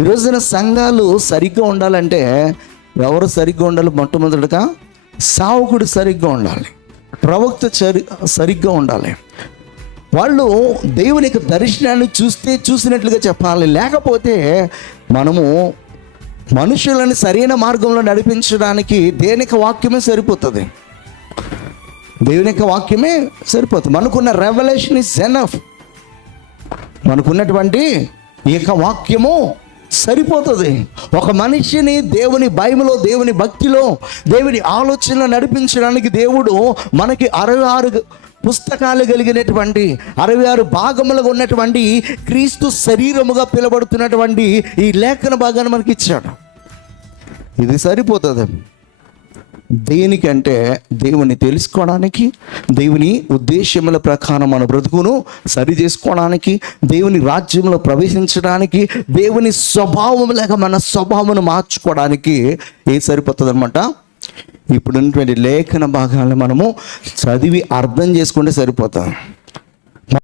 ఈ రోజున సంఘాలు సరిగ్గా ఉండాలంటే ఎవరు సరిగ్గా ఉండాలి? మొట్టమొదటిగా సావకుడు సరిగ్గా ఉండాలి, ప్రవక్త సరిగ్గా ఉండాలి. వాళ్ళు దేవుని యొక్క దర్శనాన్ని చూసినట్లుగా చెప్పాలి. లేకపోతే మనము మనుషులను సరైన మార్గంలో నడిపించడానికి దేవుని యొక్క వాక్యమే సరిపోతుంది. దేవుని యొక్క వాక్యమే సరిపోతుంది. మనకున్న రెవల్యూషన్ ఇస్ ఎనఫ్. మనకున్నటువంటి ఈ యొక్క వాక్యము సరిపోతుంది. ఒక మనిషిని దేవుని భయములో, దేవుని భక్తిలో, దేవుని ఆలోచనలో నడిపించడానికి దేవుడు మనకి 66 పుస్తకాలు కలిగినటువంటి 66 భాగములుగా ఉన్నటువంటి క్రీస్తు శరీరముగా పిలువబడుతున్నటువంటి ఈ లేఖన భాగాన్ని మనకి ఇచ్చాడు. ఇది సరిపోతుంది. దేనికంటే దేవుని తెలుసుకోవడానికి, దేవుని ఉద్దేశముల ప్రకారం మన బ్రతుకును సరి చేసుకోవడానికి, దేవుని రాజ్యంలో ప్రవేశించడానికి, దేవుని స్వభావం లేక మన స్వభావమును మార్చుకోవడానికి సరిపోతుంది అనమాట. ఇప్పుడున్నటువంటి లేఖన భాగాలను మనము చదివి అర్థం చేసుకుంటే సరిపోతాం.